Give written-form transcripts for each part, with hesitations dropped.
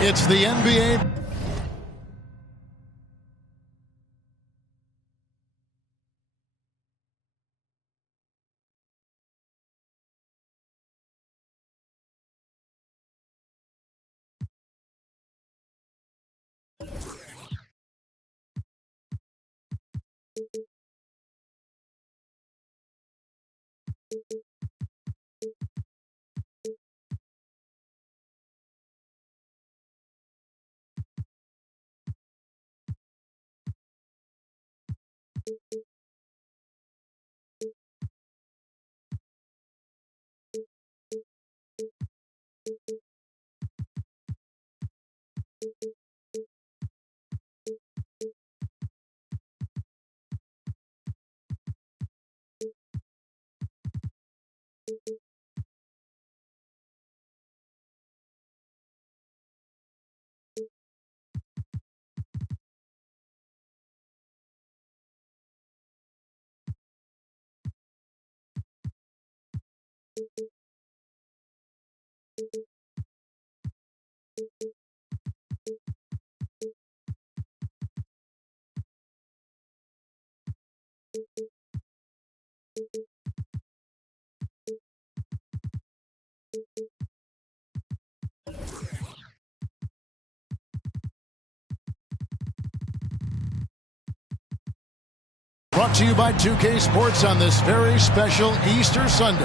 It's the NBA. Brought to you by 2K Sports on this very special Easter Sunday.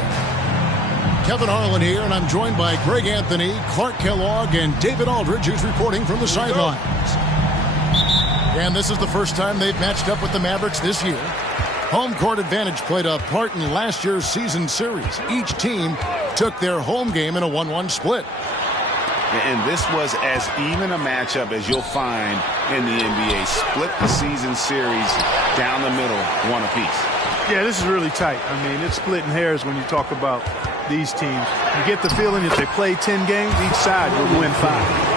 Kevin Harlan here, and I'm joined by Greg Anthony, Clark Kellogg, and David Aldridge, who's reporting from the sidelines. And this is the first time they've matched up with the Mavericks this year. Home court advantage played a part in last year's season series. Each team took their home game in a 1-1 split. And this was as even a matchup as you'll find in the NBA. Split the season series down the middle, one apiece. Yeah, this is really tight. I mean, it's splitting hairs when you talk about these teams. You get the feeling if they play 10 games, each side will win 5.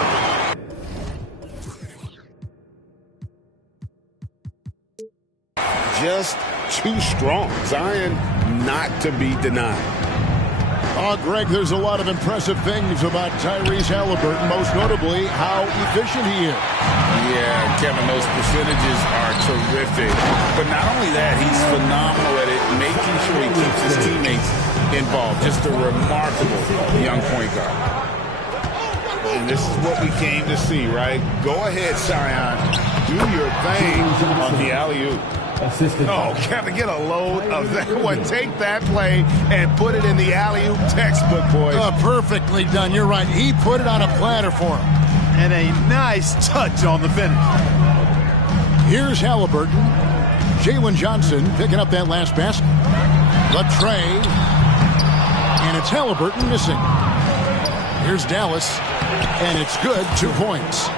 Just too strong. Zion not to be denied. Greg, there's a lot of impressive things about Tyrese Haliburton, most notably how efficient he is. Yeah, Kevin, those percentages are terrific. But not only that, he's phenomenal at it, making sure he keeps his teammates involved. Just a remarkable young point guard. And this is what we came to see, right? Go ahead, Zion. Do your thing on the alley-oop. Oh, Kevin, get a load of that one. Take that play and put it in the alley-oop textbook, boys. Perfectly done. You're right. He put it on a platter for him. And a nice touch on the finish. Here's Haliburton. Jalen Johnson picking up that last basket. Latrey. And it's Haliburton missing. Here's Dallas. And it's good. 2 points.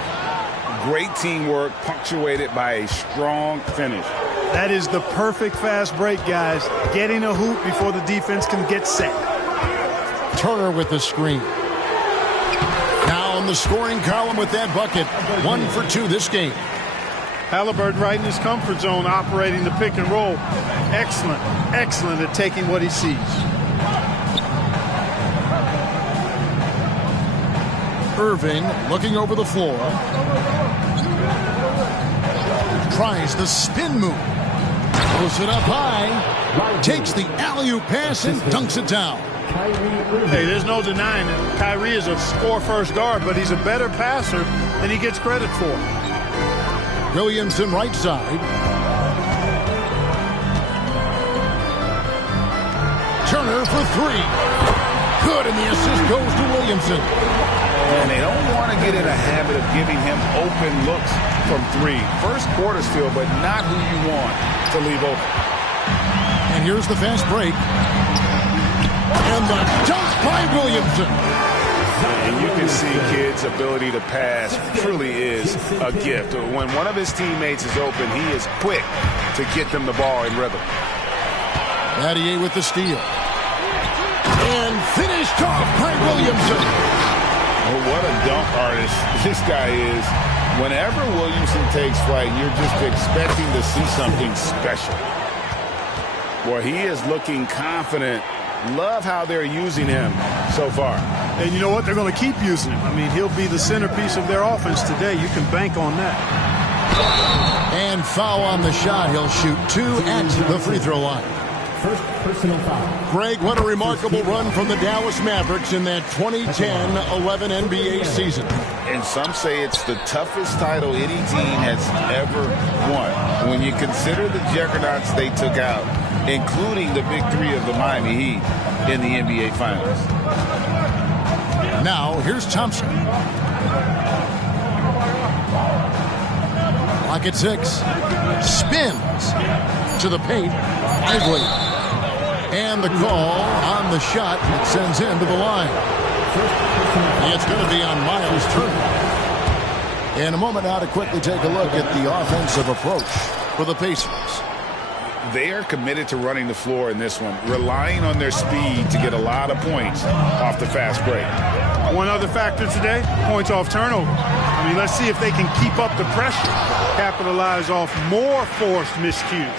Great teamwork punctuated by a strong finish. That is the perfect fast break, guys. Getting a hoop before the defense can get set. Turner with the screen. Now in the scoring column with that bucket. 1 for 2 this game. Haliburton right in his comfort zone operating the pick and roll. Excellent, excellent at taking what he sees. Irving looking over the floor. Tries the spin move. Throws it up high. Takes the alley-oop pass and dunks it down. Hey, there's no denying it. Kyrie is a score-first guard, but he's a better passer than he gets credit for. Williamson right side. Turner for 3. Good, and the assist goes to Williamson. And they don't want to get in a habit of giving him open looks from 3. First quarter still, but not who you want to leave open. And here's the fast break. And the dunk by Williamson. And you can see Kidd's ability to pass truly is a gift. When one of his teammates is open, he is quick to get them the ball in rhythm. Battier with the steal. And finished off by Williamson. Well, what a dunk artist this guy is. Whenever Williamson takes flight, you're just expecting to see something special. Boy, he is looking confident. Love how they're using him. so far. And you know what? They're going to keep using him. I mean, he'll be the centerpiece of their offense today. You can bank on that. And foul on the shot. He'll shoot 2 at the free throw line. First personal foul. Greg, what a remarkable run from the Dallas Mavericks in that 2010-11 NBA season. And some say it's the toughest title any team has ever won. When you consider the juggernauts they took out, including the big three of the Miami Heat in the NBA Finals. Now, here's Thompson. Clock at 6. Spins to the paint. Lively. And the call on the shot that sends him to the line. It's going to be on Miles Turner. In a moment now to quickly take a look at the offensive approach for the Pacers. They are committed to running the floor in this one, relying on their speed to get a lot of points off the fast break. One other factor today, points off turnover. I mean, let's see if they can keep up the pressure, capitalize off more forced miscues.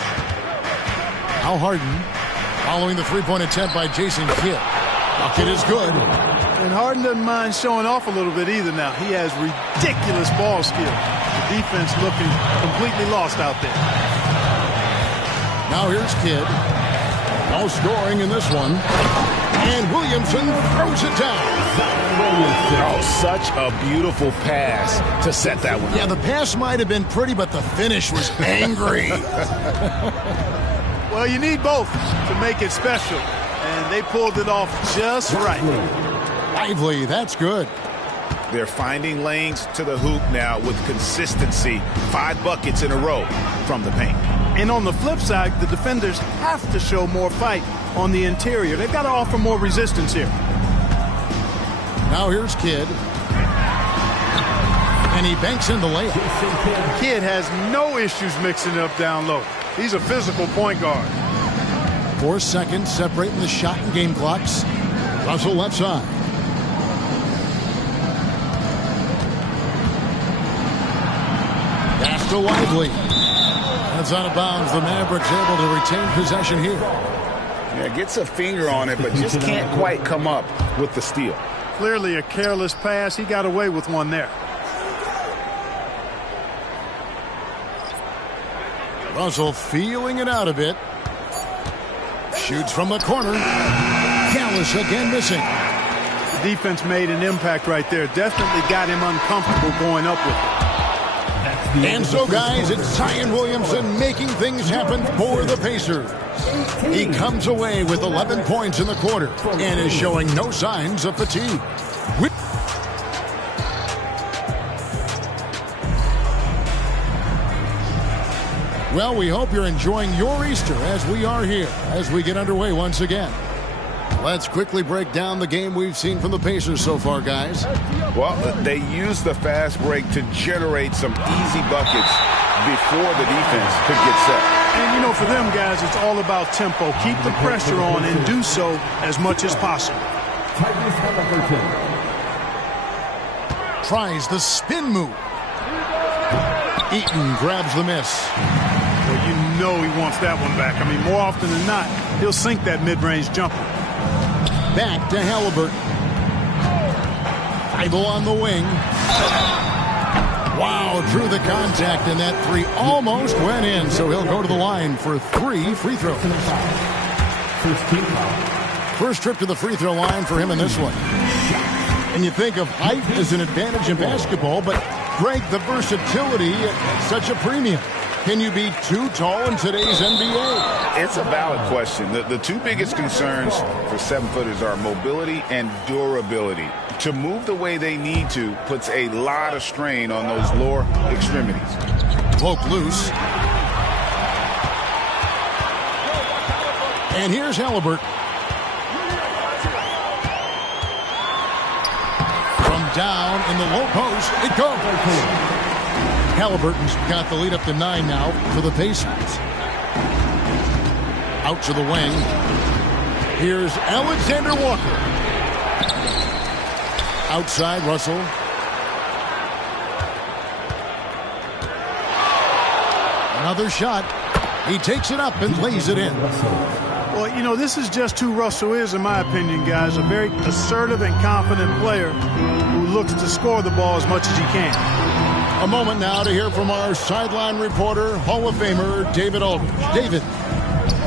Al Harden following the three-point attempt by Jason Kidd. Bucket is good. And Harden doesn't mind showing off a little bit either now. He has ridiculous ball skills. The defense looking completely lost out there. Now here's Kidd. No scoring in this one. And Williamson throws it down. Oh, such a beautiful pass to set that one. Yeah, the pass might have been pretty, but the finish was angry. Well, you need both to make it special. And they pulled it off just right. Lively, that's good. They're finding lanes to the hoop now with consistency. 5 buckets in a row from the paint. And on the flip side, the defenders have to show more fight on the interior. They've got to offer more resistance here. Now here's Kidd. And he banks in the layup. Kidd has no issues mixing it up down low. He's a physical point guard. 4 seconds separating the shot and game clocks. Russell left side. Pass to Lively. That's out of bounds. The Mavericks able to retain possession here. Yeah, gets a finger on it, but just can't quite come up with the steal. Clearly a careless pass. He got away with one there. Russell feeling it out a bit. Shoots from the corner. Dallas again missing. The defense made an impact right there. Definitely got him uncomfortable going up with it. And so, guys, it's Zion Williamson making things happen for the Pacers. He comes away with 11 points in the quarter and is showing no signs of fatigue. Well, we hope you're enjoying your Easter as we are here as we get underway once again. Let's quickly break down the game we've seen from the Pacers so far, guys. Well, they used the fast break to generate some easy buckets before the defense could get set. And, you know, for them, guys, it's all about tempo. Keep the pressure on and do so as much as possible. Tries the spin move. Eaton grabs the miss. Well, you know he wants that one back. I mean, more often than not, he'll sink that mid-range jumper. Back to Halliburton. Idle on the wing. Wow, drew the contact, and that three almost went in, so he'll go to the line for 3 free throws. First trip to the free throw line for him in this one. And you think of height as an advantage in basketball, but Greg, the versatility at such a premium. Can you be too tall in today's NBA? It's a valid question. The two biggest concerns for 7-footers are mobility and durability. To move the way they need to puts a lot of strain on those lower extremities. Poke loose. And here's Halliburton. From down in the low post, it goes. Halliburton's got the lead up to 9 now for the Pacers. Out to the wing. Here's Alexander Walker. Outside, Russell. Another shot. He takes it up and lays it in. Well, you know, this is just who Russell is, in my opinion, guys. A very assertive and confident player who looks to score the ball as much as he can. A moment now to hear from our sideline reporter, Hall of Famer David Aldridge. David.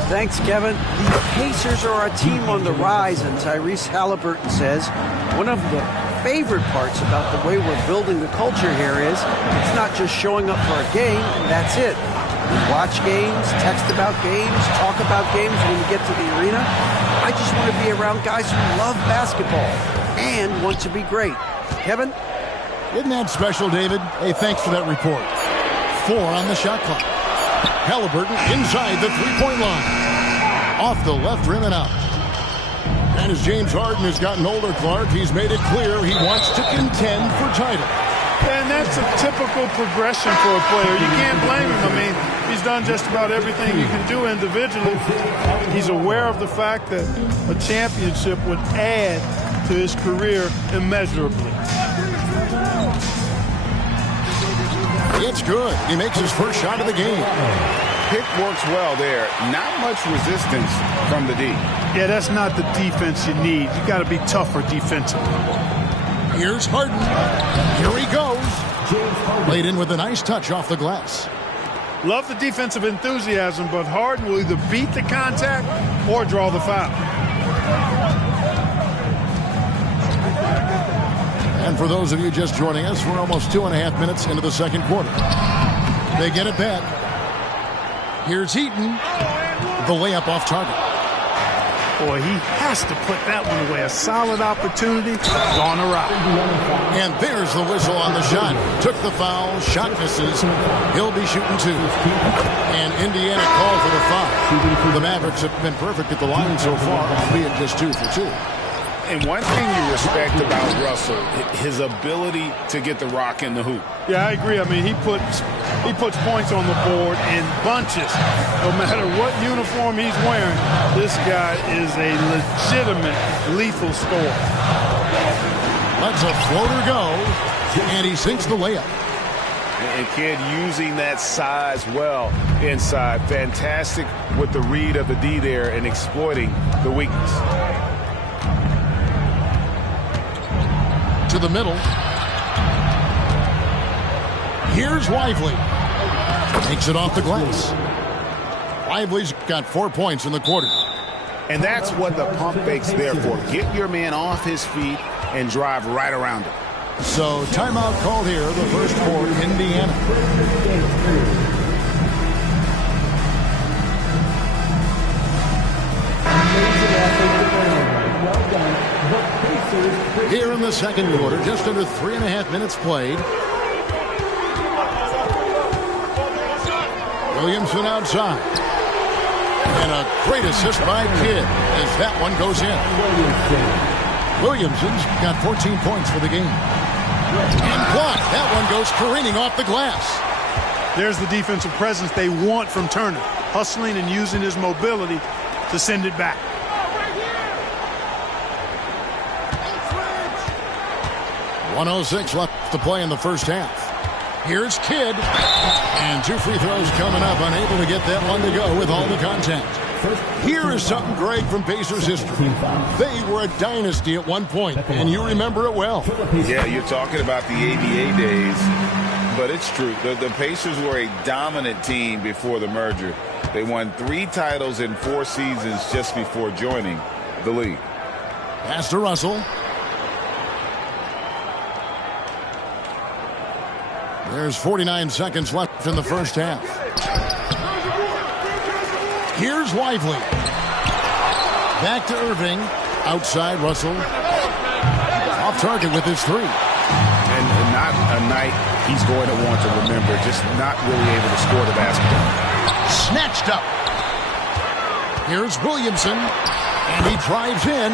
Thanks, Kevin. The Pacers are a team on the rise, and Tyrese Halliburton says one of the favorite parts about the way we're building the culture here is it's not just showing up for a game, and that's it. We watch games, text about games, talk about games when we get to the arena. I just want to be around guys who love basketball and want to be great. Kevin? Isn't that special, David? Hey, thanks for that report. 4 on the shot clock. Halliburton inside the three-point line. Off the left rim and out. And as James Harden has gotten older, Clark, he's made it clear he wants to contend for title. And that's a typical progression for a player. You can't blame him. I mean, he's done just about everything you can do individually. He's aware of the fact that a championship would add to his career immeasurably. It's good. He makes his first shot of the game. Pick works well there. Not much resistance from the D. Yeah, that's not the defense you need. You got to be tougher defensively. Here's Harden. Here he goes. Laid in with a nice touch off the glass. Love the defensive enthusiasm, but Harden will either beat the contact or draw the foul. And for those of you just joining us, we're almost 2.5 minutes into the second quarter. They get it back. Here's Heaton. The layup off target. Boy, he has to put that one away. A solid opportunity, gone awry. And there's the whistle on the shot. Took the foul, shot misses. He'll be shooting 2. And Indiana called for the foul. The Mavericks have been perfect at the line so far, albeit just 2 for 2. And one thing you respect about Russell, his ability to get the rock in the hoop. Yeah, I agree. I mean, he puts points on the board in bunches. No matter what uniform he's wearing, this guy is a legitimate lethal scorer. Lets a floater go, and he sinks the layup. And kid using that size well inside. Fantastic with the read of the D there and exploiting the weakness. To the middle. Here's Lively. Takes it off the glass. Lively's got 4 points in the quarter. And that's what the pump fake's there for. Get your man off his feet and drive right around him. So timeout called here, the first for Indiana. Here in the second quarter, just under 3.5 minutes played. Williamson outside. And a great assist by Kidd as that one goes in. Williamson's got 14 points for the game. And blocked. That one goes careening off the glass. There's the defensive presence they want from Turner. Hustling and using his mobility to send it back. .106 left to play in the first half. Here's Kidd. And 2 free throws coming up. Unable to get that one to go with all the contact. Here is something great from Pacers history. They were a dynasty at one point, and you remember it well. Yeah, you're talking about the ABA days, but it's true. The Pacers were a dominant team before the merger. They won 3 titles in 4 seasons just before joining the league. Pass to Russell. There's 49 seconds left in the first half. Here's Lively. Back to Irving. Outside Russell. Off target with his 3. And not a night he's going to want to remember. Just not really able to score the basketball. Snatched up. Here's Williamson. And he drives in.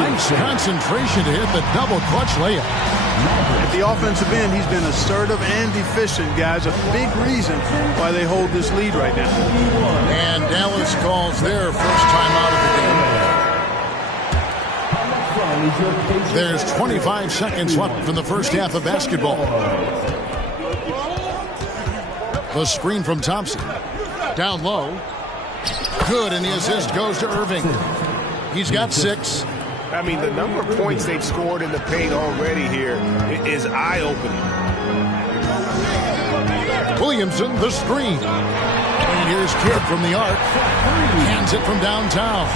Nice concentration to hit the double clutch layup. At the offensive end, he's been assertive and efficient, guys. A big reason why they hold this lead right now. And Dallas calls their first timeout of the game. There's 25 seconds left in the first half of basketball. The screen from Thompson. Down low. Good, and the assist goes to Irving. He's got 6. I mean, the number of points they've scored in the paint already here is eye-opening. Williamson, the screen. And here's Kidd from the arc. Hands it from downtown.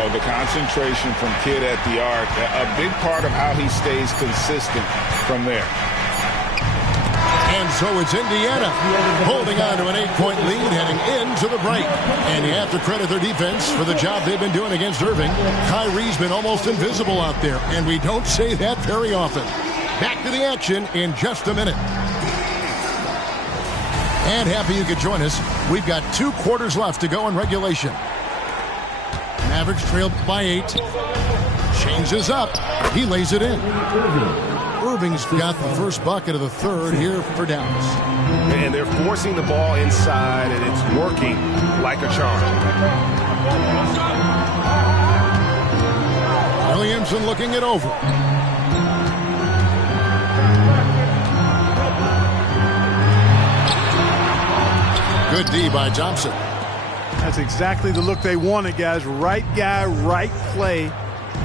Oh, the concentration from Kidd at the arc, a big part of how he stays consistent from there. And so it's Indiana holding on to an 8-point lead heading into the break. And you have to credit their defense for the job they've been doing against Irving. Kyrie's been almost invisible out there, and we don't say that very often. Back to the action in just a minute. And happy you could join us. We've got 2 quarters left to go in regulation. Mavericks trailed by 8. Changes up. He lays it in. Irving's got the first bucket of the third here for Dallas. And they're forcing the ball inside, and it's working like a charm. Williamson looking it over. Good D by Thompson. That's exactly the look they wanted, guys. Right guy, right play,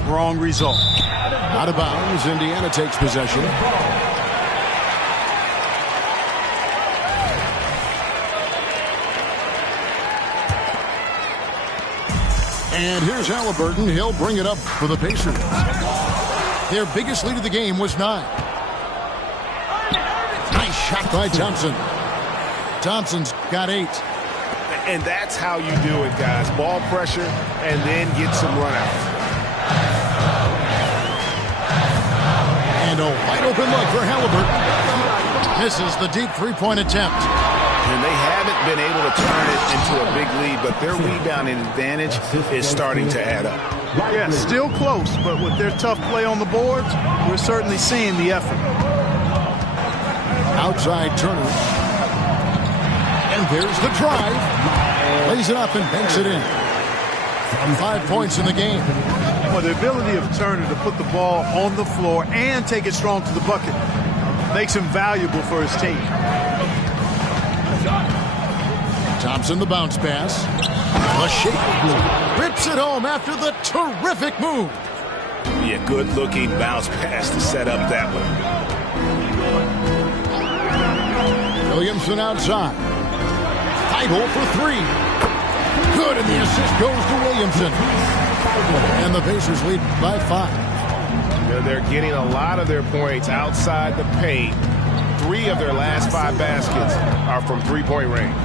wrong result. Out of bounds, Indiana takes possession. And here's Halliburton. He'll bring it up for the Pacers. Their biggest lead of the game was 9. Nice shot by Thompson. Thompson's got 8. And that's how you do it, guys. Ball pressure and then get some runouts. And a wide open look for Halliburton. Misses the deep 3-point attempt. And they haven't been able to turn it into a big lead, but their rebounding advantage is starting to add up. Yeah, still close, but with their tough play on the boards, we're certainly seeing the effort. Outside Turner. And there's the drive. Lays it up and banks it in. 5 points in the game. Well, the ability of Turner to put the ball on the floor and take it strong to the bucket makes him valuable for his team. Thompson the bounce pass. A shake. Rips it home after the terrific move. Yeah, good-looking bounce pass to set up that one. Williamson outside. Feigl for 3. Good, and the assist goes to Williamson. And the Pacers lead by 5. They're getting a lot of their points outside the paint. 3 of their last 5 baskets are from 3-point range.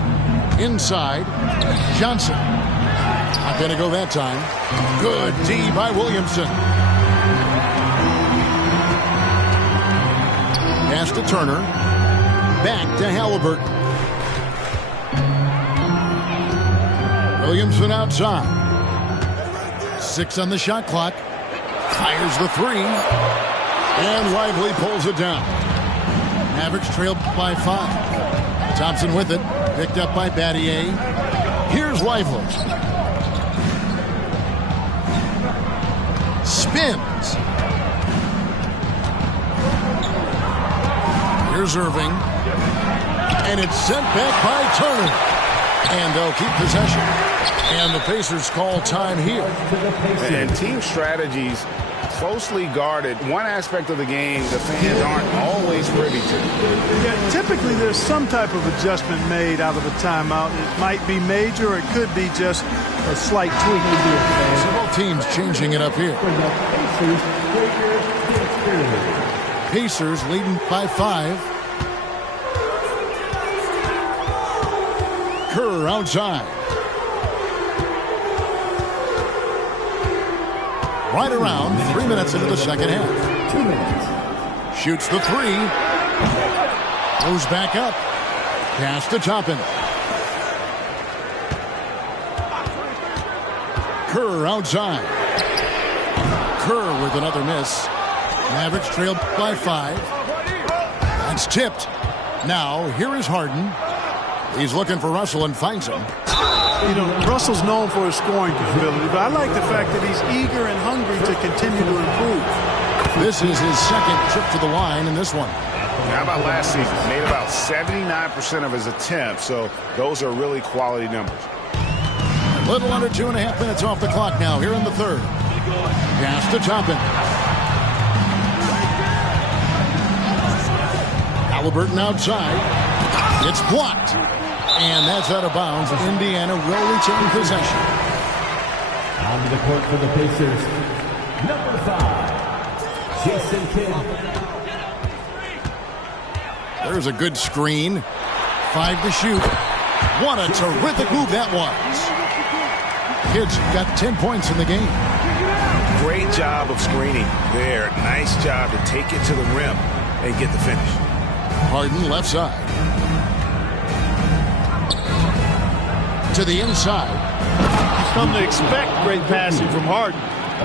Inside, Johnson. Not going to go that time. Good D by Williamson. Pass to Turner. Back to Halliburton. Williamson outside. 6 on the shot clock. Fires the 3. And Lively pulls it down. Mavericks trailed by 5. Thompson with it. Picked up by Battier. Here's Lively. Spins. Here's Irving. And it's sent back by Turner. And they'll keep possession. And the Pacers call time here. And team strategies closely guarded. One aspect of the game the fans aren't always privy to. Yeah, typically there's some type of adjustment made out of a timeout. It might be major or it could be just a slight tweak. So both teams changing it up here. Pacers leading by 5. Kerr outside. Right around 3 minutes into the second half. 2 minutes. Shoots the 3. Goes back up. Pass to Toppin. Kerr outside. Kerr with another miss. Mavericks trailed by 5. That's tipped. Now, here is Harden. He's looking for Russell and finds him. You know, Russell's known for his scoring capability, but I like the fact that he's eager and hungry to continue to improve. This is his second trip to the line in this one. How about last season? Made about 79% of his attempts, so those are really quality numbers. Little under 2.5 minutes off the clock now here in the third. Pass to Toppin. Halliburton outside. It's blocked. And that's out of bounds. Indiana will retain possession. On to the court for the Pacers. Number 5, Jason Kidd. There's a good screen. 5 to shoot. What a terrific move that was. Kidd's got 10 points in the game. Great job of screening there. Nice job to take it to the rim and get the finish. Harden left side. To the inside. You've come to expect great passing from Harden.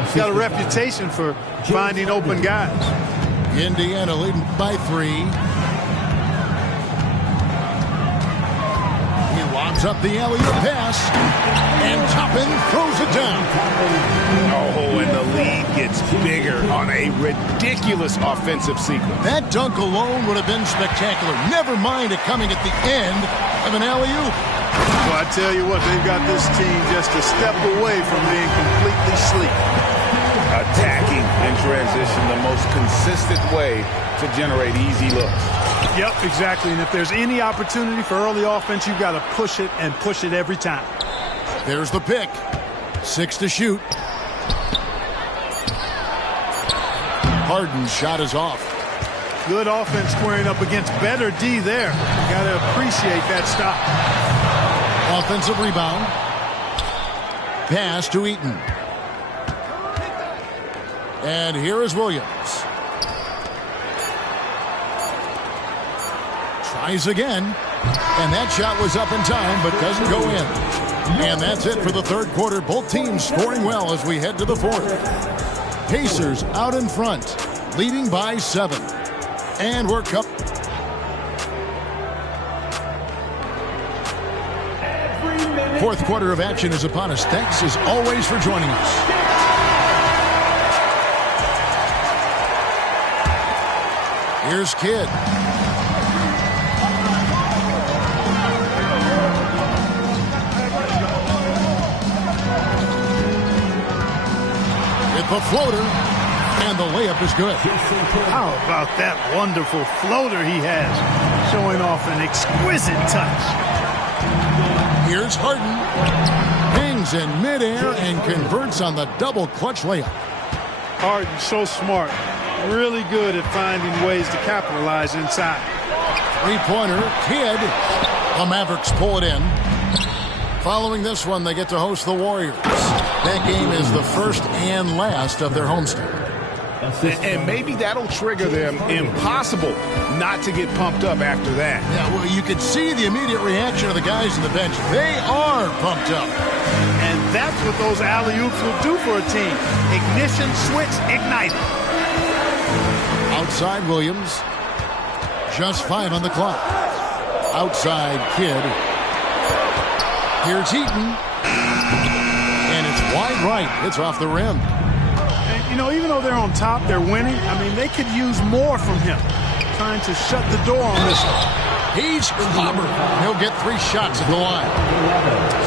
He's got a reputation for finding open guys. Indiana leading by 3. He lobs up the alley-oop pass. And Toppin throws it down. Oh, and the lead gets bigger on a ridiculous offensive sequence. That dunk alone would have been spectacular. Never mind it coming at the end of an alley-oop. Well, I tell you what, they've got this team just a step away from being completely asleep. Attacking in transition, the most consistent way to generate easy looks. Yep, exactly. And if there's any opportunity for early offense, you've got to push it and push it every time. There's the pick. 6 to shoot. Harden's shot is off. Good offense squaring up against better D there. You got to appreciate that stop. Offensive rebound. Pass to Eaton. And here is Williams. Tries again. And that shot was up in time, but doesn't go in. And that's it for the third quarter. Both teams scoring well as we head to the fourth. Pacers out in front, leading by 7. And we're cup. Fourth quarter of action is upon us. Thanks as always for joining us. Here's Kidd. With the floater, and the layup is good. How about that wonderful floater he has, showing off an exquisite touch. Here's Harden. Hangs in midair and converts on the double clutch layup. Harden, so smart. Really good at finding ways to capitalize inside. Three-pointer, Kidd. The Mavericks pull it in. Following this one, they get to host the Warriors. That game is the first and last of their homestand. And maybe that'll trigger them. Impossible not to get pumped up after that. Yeah, well, you could see the immediate reaction of the guys on the bench. They are pumped up. And that's what those alley-oops will do for a team. Ignition switch ignited. Outside Williams. Just 5 on the clock. Outside Kidd. Here's Eaton. And it's wide right. It's off the rim. And, you know, even though they're on top, they're winning. I mean, they could use more from him. Trying to shut the door on this one. He's clobbered. He'll get 3 shots at the line.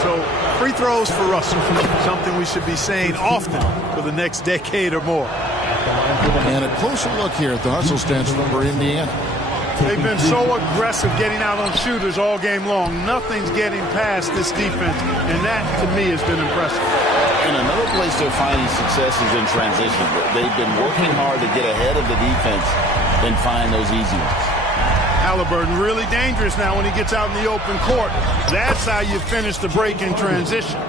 So, free throws for Russell. Something we should be saying often for the next decade or more. And a closer look here at the hustle stance for Indiana. They've been so aggressive getting out on shooters all game long. Nothing's getting past this defense, and that, to me, has been impressive. And another place they're finding success is in transition. They've been working hard to get ahead of the defense and find those easy ones. Halliburton really dangerous now when he gets out in the open court. That's how you finish the break in transition.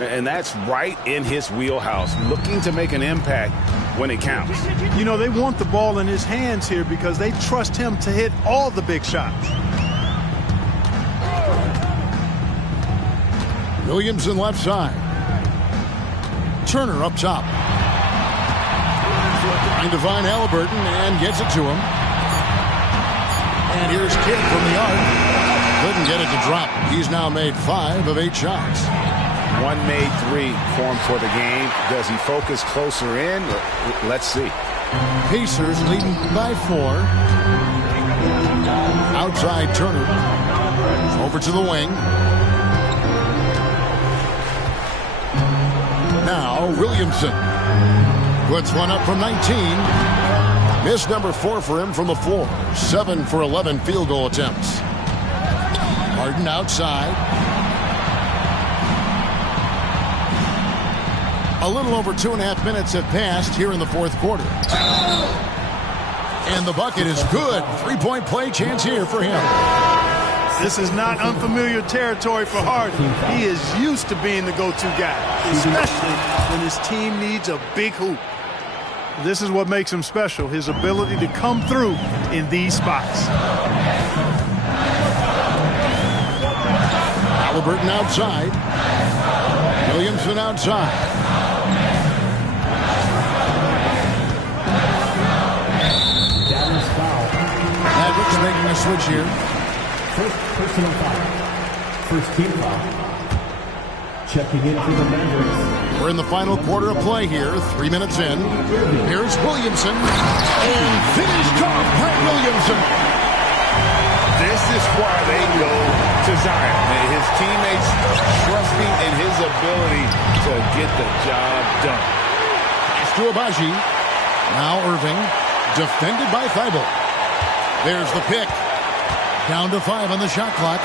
And that's right in his wheelhouse, looking to make an impact when it counts. You know, they want the ball in his hands here because they trust him to hit all the big shots. Williamson left side. Turner up top. Trying to find Halliburton and gets it to him. And here's Kidd from the arc. Couldn't get it to drop. He's now made 5 of 8 shots. One made 3 for him for the game. Does he focus closer in? Let's see. Pacers leading by 4. Outside Turner. Over to the wing. Now Williamson puts one up from 19. Miss number 4 for him from the floor. 7 for 11 field goal attempts. Harden outside. A little over 2.5 minutes have passed here in the fourth quarter. And the bucket is good. 3-point play chance here for him. This is not unfamiliar territory for Harden. He is used to being the go-to guy, especially when his team needs a big hoop. This is what makes him special, his ability to come through in these spots. Halliburton outside. Williamson outside. Mavericks making a switch here. First personal foul. First team foul. Checking in for the Mavericks. We're in the final quarter of play here. 3 minutes in. Here's Williamson. And finished off by Williamson. This is why they go to Zion. His teammates trusting in his ability to get the job done. It's to Abaji. Now Irving. Defended by Thibault. There's the pick. Down to 5 on the shot clock.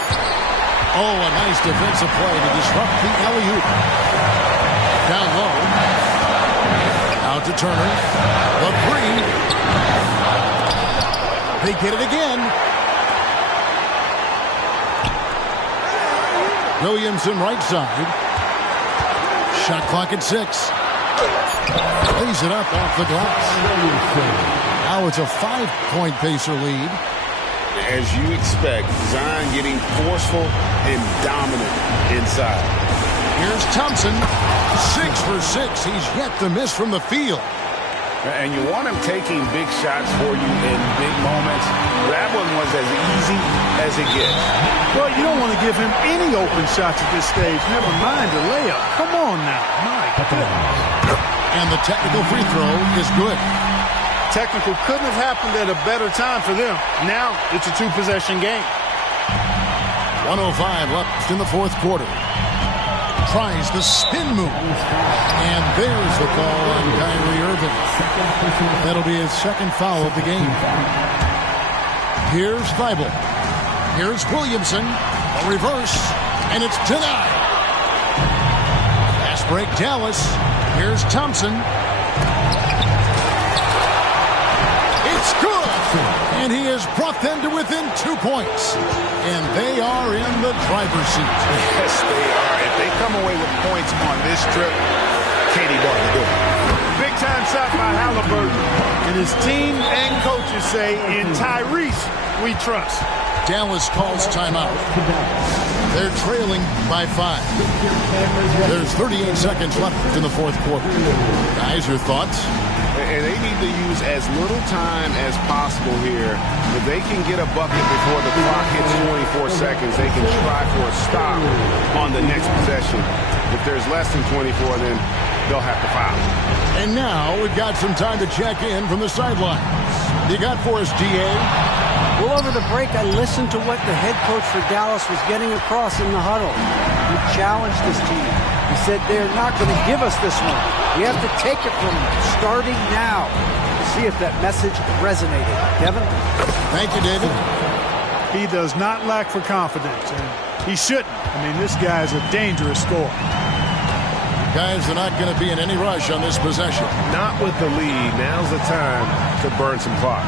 Oh, a nice defensive play to disrupt the alley-oop. Down low. Out to Turner. The 3. They get it again. Williamson right side. Shot clock at 6. Lays it up off the glass. Now it's a 5-point Pacer lead. As you expect, Zion getting forceful and dominant inside. Here's Thompson. 6 for 6. He's yet to miss from the field. And you want him taking big shots for you in big moments. That one was as easy as it gets. Well, you don't want to give him any open shots at this stage. Never mind the layup. Come on now. My goodness. And the technical free throw is good. Technical couldn't have happened at a better time for them. Now it's a 2-possession game. 1:05 left in the fourth quarter. Tries the spin move. And there's the call on Kyrie Irving. That'll be his second foul of the game. Here's Thibault. Here's Williamson. A reverse. And it's denied. Pass break Dallas. Here's Thompson. It's good. And he has brought them to within 2 points. And they are in the driver's seat. Yes, they are. If they come away with points on this trip, Katie bought the door. Big-time shot by Halliburton. And his team and coaches say, in Tyrese, we trust. Dallas calls timeout. They're trailing by 5. There's 38 seconds left in the fourth quarter. Guys, your thoughts? And they need to use as little time as possible here. If they can get a bucket before the clock hits 24 seconds, they can try for a stop on the next possession. If there's less than 24, then they'll have to foul. And now we've got some time to check in from the sidelines. You got for us, D.A.? Well, over the break, I listened to what the head coach for Dallas was getting across in the huddle. He challenged his team. He said they're not going to give us this one. We have to take it from them, starting now. We'll see if that message resonated. Kevin? Thank you, David. He does not lack for confidence, and he shouldn't. I mean, this guy is a dangerous scorer. Guys, they're not going to be in any rush on this possession. Not with the lead. Now's the time to burn some clock.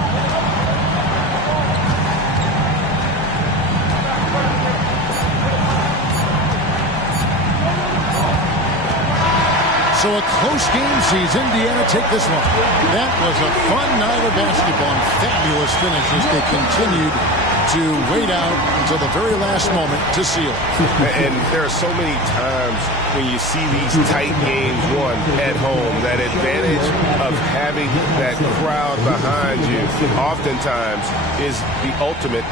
So a close game sees Indiana take this one. That was a fun night of basketball and fabulous finish as they continued to wait out until the very last moment to seal it. And there are so many times when you see these tight games won at home, that advantage of having that crowd behind you oftentimes is the ultimate